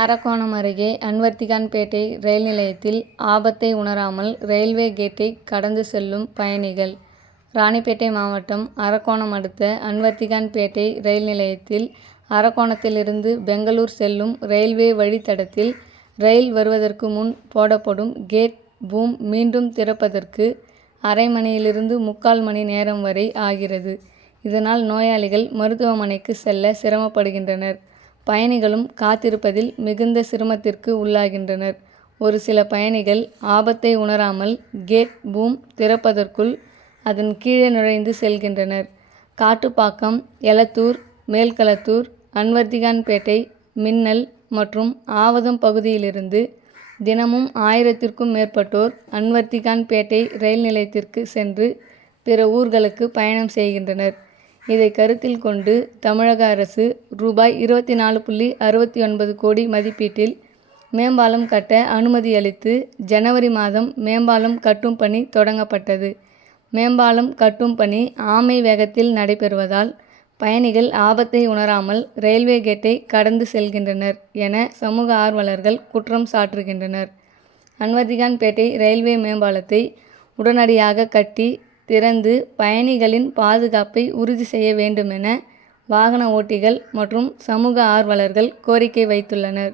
அரக்கோணம் அருகே அன்வர்த்திகான்பேட்டை ரயில் நிலையத்தில் ஆபத்தை உணராமல் ரயில்வே கேட்டை கடந்து செல்லும் பயணிகள். ராணிப்பேட்டை மாவட்டம் அரக்கோணம் அடுத்த அன்வர்த்திகான்பேட்டை ரயில் நிலையத்தில் அரக்கோணத்திலிருந்து பெங்களூர் செல்லும் ரயில்வே வழித்தடத்தில் ரயில் வருவதற்கு முன் போடப்படும் கேட் பூம் மீண்டும் திறப்பதற்கு அரை மணியிலிருந்து 3/4 மணி நேரம் வரை ஆகிறது. இதனால் நோயாளிகள் மருத்துவமனைக்கு செல்ல சிரமப்படுகின்றனர். பயணிகளும் காத்திருப்பதில் மிகுந்த சிரமத்திற்கு உள்ளாகின்றனர். ஒரு சில பயணிகள் ஆபத்தை உணராமல் கேட் பூம் திறப்பதற்குள் அதன் கீழே நுழைந்து செல்கின்றனர். காட்டுப்பாக்கம், எலத்தூர், மேல்களத்தூர், அன்வர்த்திகான்பேட்டை, மின்னல் மற்றும் ஆவதம் பகுதியிலிருந்து தினமும் 1000த்திற்கும் மேற்பட்டோர் அன்வர்த்திகான்பேட்டை ரயில் நிலையத்திற்கு சென்று பிற ஊர்களுக்கு பயணம் செய்கின்றனர். இதை கருத்தில் கொண்டு தமிழக அரசு ரூபாய் 24.69 கோடி மதிப்பீட்டில் மேம்பாலம் கட்ட அனுமதி அளித்து ஜனவரி மாதம் மேம்பாலம் கட்டும் பணி தொடங்கப்பட்டது. மேம்பாலம் கட்டும் பணி ஆமை வேகத்தில் நடைபெறுவதால் பயணிகள் ஆபத்தை உணராமல் ரயில்வே கேட்டை கடந்து செல்கின்றனர் என சமூக ஆர்வலர்கள் குற்றம் சாட்டுகின்றனர். அன்வர்த்திகான்பேட்டை ரயில்வே மேம்பாலத்தை உடனடியாக கட்டி திறந்து பயணிகளின் பாதுகாப்பை உறுதி செய்ய வேண்டுமென வாகன ஓட்டிகள் மற்றும் சமூக ஆர்வலர்கள் கோரிக்கை வைத்துள்ளனர்.